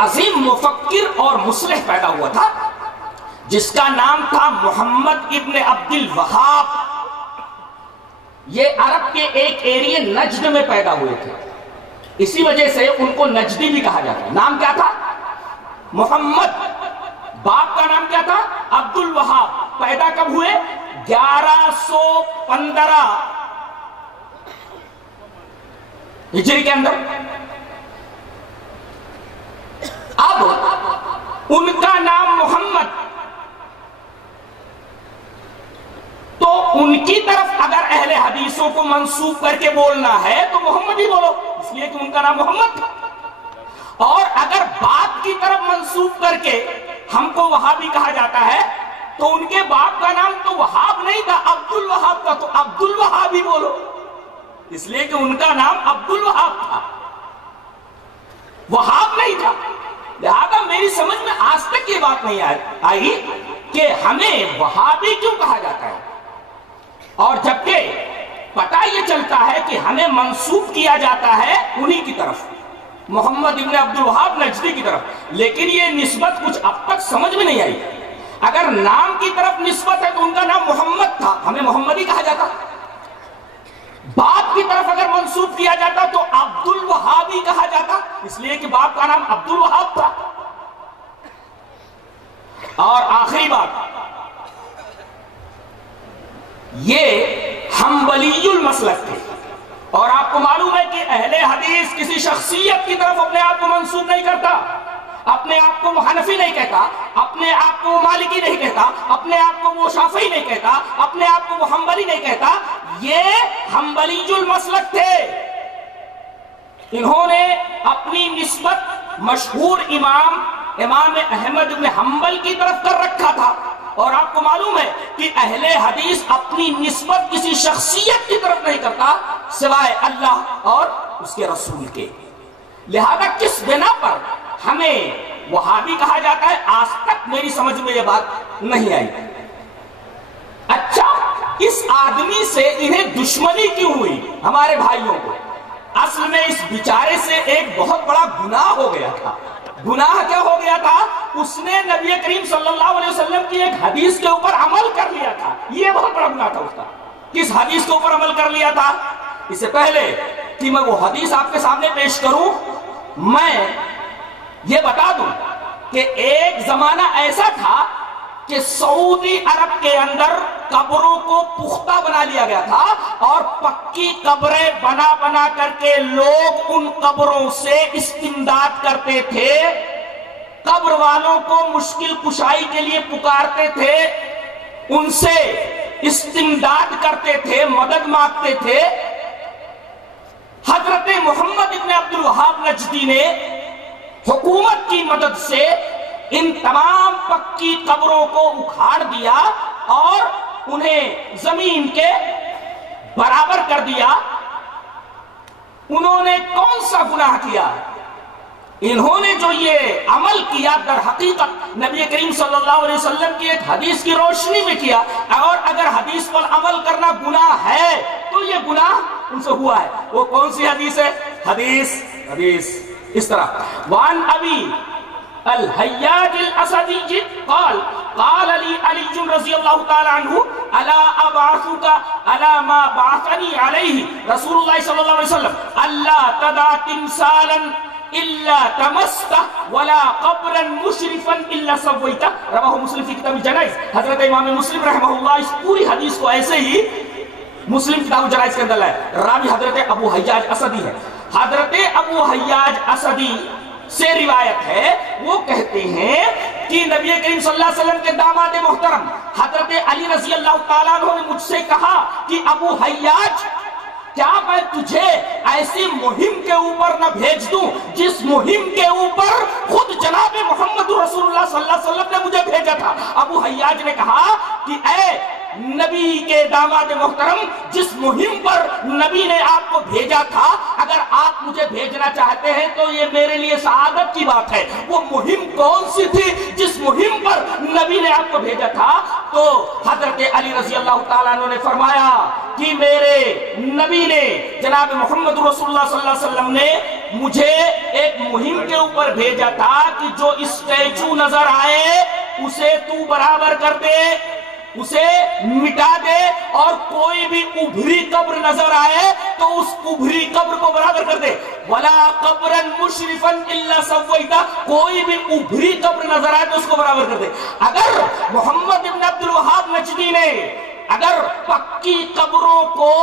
عظیم مفکر اور مصلح پیدا ہوا تھا جس کا نام تھا محمد ابن عبد الوہاب. یہ عرب کے ایک ایریے نجد میں پیدا ہوئے تھے، اسی وجہ سے ان کو نجدی بھی کہا جاتا ہے. نام کیا تھا؟ محمد. باپ کا نام کیا تھا؟ عبد الوہاب. پیدا کب ہوئے؟ 1115 ہجری کے اندر. اب ان کا نام محمد، تو ان کی طرف اگر اہل حدیثوں کو منسوب کر کے بولنا ہے تو محمد ہی بولو، اس لیے کہ ان کا نام محمد تھا. اور اگر باپ کی طرف منسوب کر کے ہم کو وہابی کہا جاتا ہے تو ان کے باپ کا نام تو وہاب نہیں تھا، عبد الوہاب تھا، تو عبد الوہاب ہی بولو، اس لیے کہ ان کا نام عبد الوہاب تھا، وہاب نہیں تھا. لہذا میری سمجھ میں آج تک یہ بات نہیں آئی کہ ہمیں وہابی کیوں کہا جاتا ہے، اور جبکہ پتہ یہ چلتا ہے کہ ہمیں منسوب کیا جاتا ہے انہی کی طرف، محمد ابن عبد الوہاب نجدی کی طرف. لیکن یہ نسبت کچھ اب تک سمجھ میں نہیں آئی. اگر نام کی طرف نسبت ہے تو ان کا نام محمد تھا، ہمیں محمد ہی کہا جاتا. باپ کی طرف اگر منسوب کیا جاتا تو عبد الوہاب ہی کہا جاتا، اس لیے کہ باپ کا نام عبد الوہاب تھا. اور آخری بات، یہ حنبلی المسلک تھے، اور آپ کو معلوم ہے کہ اہل حدیث کسی شخصیت کی طرف اپنے آپ کو منسوب نہیں کرتا، اپنے آپ کو وہ حنفی نہیں کہتا، اپنے آپ کو وہ مالکی نہیں کہتا، اپنے آپ کو وہ شافعی نہیں کہتا، اپنے آپ کو وہ حنبلی نہیں کہتا. یہ حنبلی المسلک تھے. انہوں نے اپنی نسبت مشہور امام احمد بن حنبل کی طرف کر رکھا تھا. اور آپ کو معلوم ہے کہ اہل حدیث اپنی نسبت کسی شخصیت کی طرف نہیں کرتا سوائے اللہ اور اس کے رسول کے. لہذا کس بنا پر ہمیں وہابی کہا جاتا ہے، آج تک میری سمجھ میں یہ بات نہیں آئی. اچھا، اس آدمی سے انہیں دشمنی کیوں ہوئی ہمارے بھائیوں کو؟ اصل میں اس بیچارے سے ایک بہت بڑا گناہ ہو گیا تھا. گناہ کیا ہو گیا تھا؟ اس نے نبی کریم صلی اللہ علیہ وسلم کی ایک حدیث کے اوپر عمل کر لیا تھا. یہ بہت بڑا گناہ تھا اس کا. کس حدیث کے اوپر عمل کر لیا تھا؟ اس سے پہلے کہ میں وہ حدیث آپ کے سامنے پیش کروں، میں یہ بتا دوں کہ ایک زمانہ ایسا تھا کہ سعودی عرب کے اندر قبروں کو پختہ بنا لیا گیا تھا، اور پکی قبریں بنا بنا کر کے لوگ ان قبروں سے استمداد کرتے تھے، قبر والوں کو مشکل کشائی کے لیے پکارتے تھے، ان سے استمداد کرتے تھے، مدد مانگتے تھے. حضرت محمد ابن عبد الوہاب نجدی نے حکومت کی مدد سے ان تمام پکی قبروں کو اکھاڑ دیا اور انہیں زمین کے برابر کر دیا. انہوں نے کون سا گناہ کیا؟ انہوں نے جو یہ عمل کیا در حقیقت نبی کریم صلی اللہ علیہ وسلم کی ایک حدیث کی روشنی میں کیا. اور اگر حدیث پر عمل کرنا گناہ ہے تو یہ گناہ ان سے ہوا ہے. وہ کون سی حدیث ہے؟ حدیث اس طرح، وان ابی الحیاج الاسدی قال لي علی رضی اللہ تعالی عنہ الا ابعثک على ما بعثني علیہ رسول اللہ صلی اللہ علیہ وسلم الا تدع تمثالا الا تمسته ولا قبرا مشرفا الا سويته. رواہ مسلم فی کتاب الجنائز. حضرت امام مسلم رحمہ اللہ اس پوری حدیث کو ایسے ہی مسلم کتاب الجنائز کے اندر لائے. راوی حضرت ابو حیاج اسدی ہے. حضرت ابو حیاج اسدی سے روایت ہے، وہ کہتے ہیں کہ نبی کریم صلی اللہ علیہ وسلم کے داماد محترم حضرت علی رضی اللہ تعالیٰ عنہ نے مجھ سے کہا کہ ابو حیاج، کیا میں تجھے ایسی مہم کے اوپر نہ بھیج دوں جس مہم کے اوپر خود جناب محمد رسول اللہ صلی اللہ علیہ وسلم نے مجھے بھیجا تھا؟ ابو حیاج نے کہا کہ اے نبی کے داماد محترم، جس مہم پر نبی نے آپ کو بھیجا تھا، اگر آپ مجھے بھیجنا چاہتے ہیں تو یہ میرے لیے سعادت کی بات ہے. وہ مہم کون سی تھی جس مہم پر نبی نے آپ کو بھیجا تھا؟ تو حضرت علی رضی اللہ تعالیٰ عنہ نے فرمایا کہ میرے نبی نے، جناب محمد رسول اللہ صلی اللہ علیہ وسلم نے مجھے ایک مہم کے اوپر بھیجا تھا کہ جو اسٹیچو نظر آئے اسے تو برابر کر دے، اسے مٹا دے، اور کوئی بھی ابھری قبر نظر آئے تو اس ابھری قبر کو برابر کر دے۔ وَلَا قَبْرًا مُشْرِفًا إِلَّا سَوَّيْتَهُ، کوئی بھی ابھری قبر نظر آئے تو اس کو برابر کر دے۔ اگر محمد ابن عبد الوہاب نجدی نے اگر پکی قبروں کو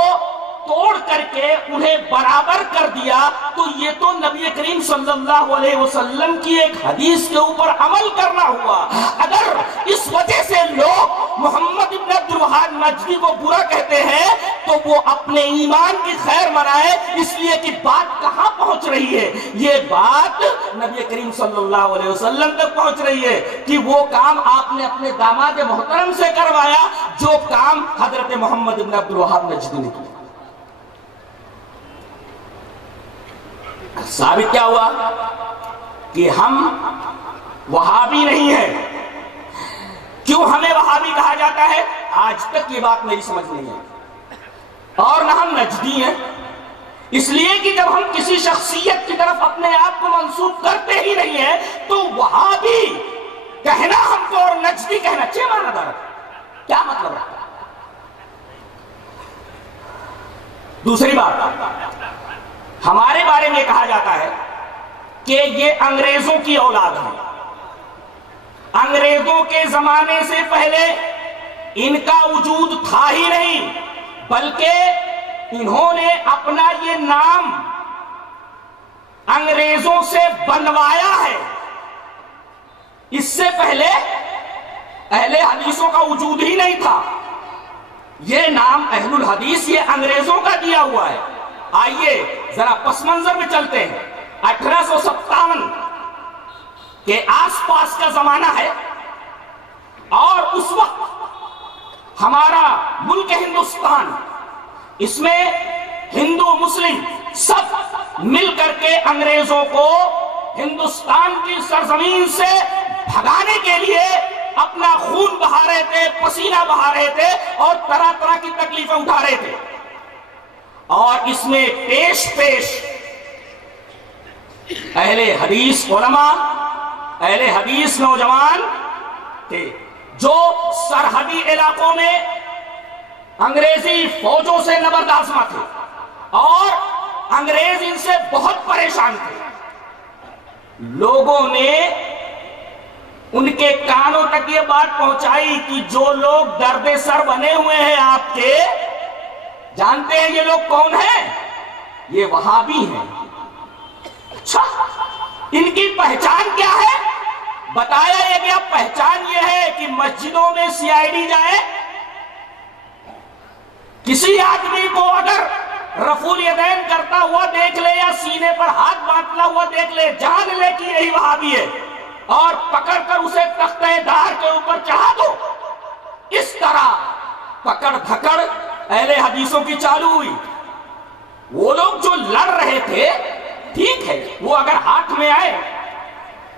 توڑ کر کے انہیں برابر کر دیا تو یہ تو نبی کریم صلی اللہ علیہ وسلم کی ایک حدیث کے اوپر عمل کرنا ہوا۔ اگر اس وجہ سے لوگ محمد ابن عبد الوہاب نجدی کو برا کہتے ہیں تو وہ اپنے ایمان کی خیر منائے، اس لیے کہ بات کہاں پہنچ رہی ہے؟ یہ بات نبی کریم صلی اللہ علیہ وسلم تک پہنچ رہی ہے کہ وہ کام آپ نے اپنے داماد محترم سے کروایا جو کام حضرت محمد ابن عبد الوہاب نجدی نے کیا۔ ثابت کیا ہوا کہ ہم وہابی نہیں ہیں۔ کیوں ہمیں وہابی کہا جاتا ہے؟ آج تک یہ بات میری سمجھ نہیں ہے۔ اور نہ ہم نجدی ہیں، اس لیے کہ جب ہم کسی شخصیت کی طرف اپنے آپ کو منسوب کرتے ہی نہیں ہیں تو وہابی کہنا ہم کو اور نجدی کہنا چھ معنی دار کیا مطلب رکھتا ہے؟ دوسری بات، ہمارے بارے میں کہا جاتا ہے کہ یہ انگریزوں کی اولاد ہے۔ انگریزوں کے زمانے سے پہلے ان کا وجود تھا ہی نہیں، بلکہ انہوں نے اپنا یہ نام انگریزوں سے بنوایا ہے۔ اس سے پہلے اہل حدیثوں کا وجود ہی نہیں تھا۔ یہ نام اہل الحدیث یہ انگریزوں کا دیا ہوا ہے۔ آئیے ذرا پس منظر میں چلتے ہیں۔ 1857 کے آس پاس کا زمانہ ہے، اور اس وقت ہمارا ملک ہندوستان، اس میں ہندو مسلم سب مل کر کے انگریزوں کو ہندوستان کی سرزمین سے بھگانے کے لیے اپنا خون بہا رہے تھے، پسینہ بہا رہے تھے، اور طرح طرح کی تکلیفیں اٹھا رہے تھے۔ اور اس میں پیش اہل حدیث علماء، اہل حدیث نوجوان تھے جو سرحدی علاقوں میں انگریزی فوجوں سے نبردآزما تھے، اور انگریز ان سے بہت پریشان تھے۔ لوگوں نے ان کے کانوں تک یہ بات پہنچائی کہ جو لوگ درد سر بنے ہوئے ہیں آپ کے، جانتے ہیں یہ لوگ کون ہیں؟ یہ وہابی ہیں۔ اچھا، ان کی پہچان کیا ہے؟ بتایا یہ گیا پہچان یہ ہے کہ مسجدوں میں CID جائے، کسی آدمی کو اگر رفع الیدین کرتا ہوا دیکھ لے یا سینے پر ہاتھ باندھتا ہوا دیکھ لے، جان لے کہ یہی وہابی ہے، اور پکڑ کر اسے تختہ دار کے اوپر چڑھا دو۔ اس طرح پکڑ دھکڑ اہل حدیثوں کی چالو ہوئی۔ وہ لوگ جو لڑ رہے تھے، ٹھیک ہے، وہ اگر ہاتھ میں آئے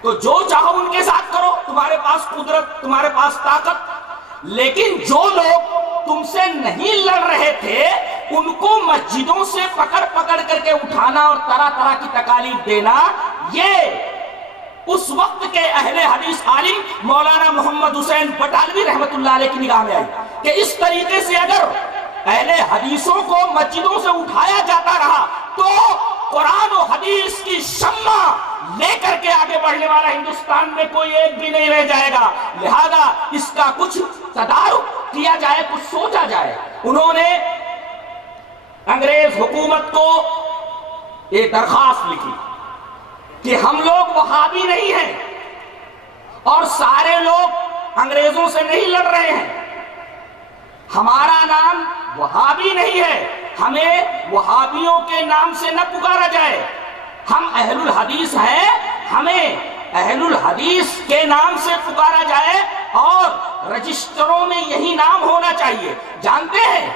تو جو چاہو ان کے ساتھ کرو، تمہارے پاس قدرت، تمہارے پاس طاقت، لیکن جو لوگ تم سے نہیں لڑ رہے تھے ان کو مسجدوں سے پکڑ کر کے اٹھانا اور طرح طرح کی تکالیف دینا، یہ اس وقت کے اہل حدیث عالم مولانا محمد حسین بٹالوی رحمت اللہ علیہ کی نگاہ میں آئی کہ اس طریقے سے اگر اہل حدیثوں کو مسجدوں سے اٹھایا جاتا رہا تو قرآن و حدیث کی شمع لے کر کے آگے بڑھنے والا ہندوستان میں کوئی ایک بھی نہیں رہ جائے گا، لہذا اس کا کچھ تدارک کیا جائے، کچھ سوچا جائے۔ انہوں نے انگریز حکومت کو ایک درخواست لکھی کہ ہم لوگ وہابی نہیں ہیں اور سارے لوگ انگریزوں سے نہیں لڑ رہے ہیں، ہمارا نام وہابی نہیں ہے، ہمیں وہابیوں کے نام سے نہ پکارا جائے، ہم اہل الحدیث ہیں، ہمیں اہل الحدیث کے نام سے پکارا جائے اور رجسٹروں میں یہی نام ہونا چاہیے۔ جانتے ہیں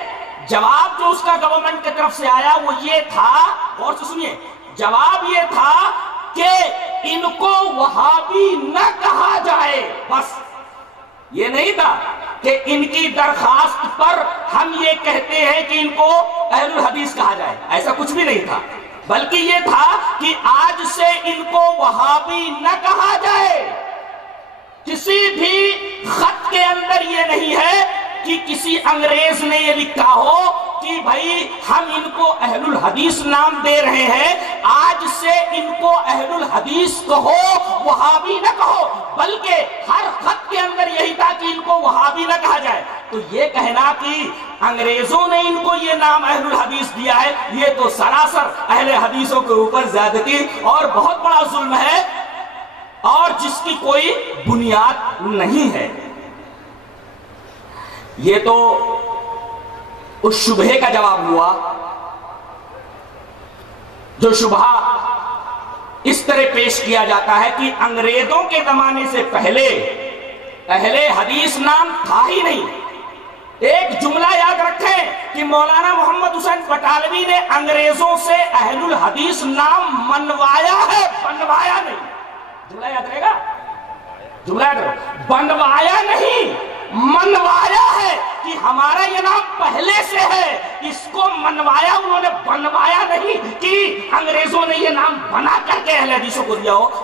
جواب جو اس کا گورنمنٹ کی طرف سے آیا وہ یہ تھا، غور سے سنیے، جواب یہ تھا کہ ان کو وہابی نہ کہا جائے، بس یہ نہیں تھا کہ ان کی درخواست پر ہم یہ کہتے ہیں کہ ان کو اہل الحدیث کہا جائے، ایسا کچھ بھی نہیں تھا۔ بلکہ یہ تھا کہ آج سے ان کو وہابی نہ کہا جائے۔ کسی بھی خط کے اندر یہ نہیں ہے کہ کسی انگریز نے یہ لکھا ہو کہ بھائی ہم ان کو اہل الحدیث نام دے رہے ہیں، آج سے ان کو اہل الحدیث کہو، وہابی نہ کہو، بلکہ ہر خط کے اندر یہی تھا کہ ان کو وہابی نہ کہا جائے۔ تو یہ کہنا کہ انگریزوں نے ان کو یہ نام اہل الحدیث دیا ہے، یہ تو سراسر اہل حدیثوں کے اوپر زیادتی اور بہت بڑا ظلم ہے، اور جس کی کوئی بنیاد نہیں ہے۔ یہ تو اس شبہے کا جواب ہوا جو شبہ اس طرح پیش کیا جاتا ہے کہ انگریزوں کے زمانے سے پہلے اہل حدیث نام تھا ہی نہیں۔ ایک جملہ یاد رکھیں کہ مولانا محمد حسین بٹالوی نے انگریزوں سے اہل الحدیث نام منوایا ہے، بنوایا نہیں۔ جملہ یاد رہے گا، جملہ یاد رہے گا، بنوایا نہیں، منوایا ہے کہ ہمارا یہ نام پہلے سے ہے، اس کو منوایا، انہوں نے بنوایا نہیں کہ انگریزوں نے یہ نام بنا کر کے اہل حدیثوں کو دیا ہو۔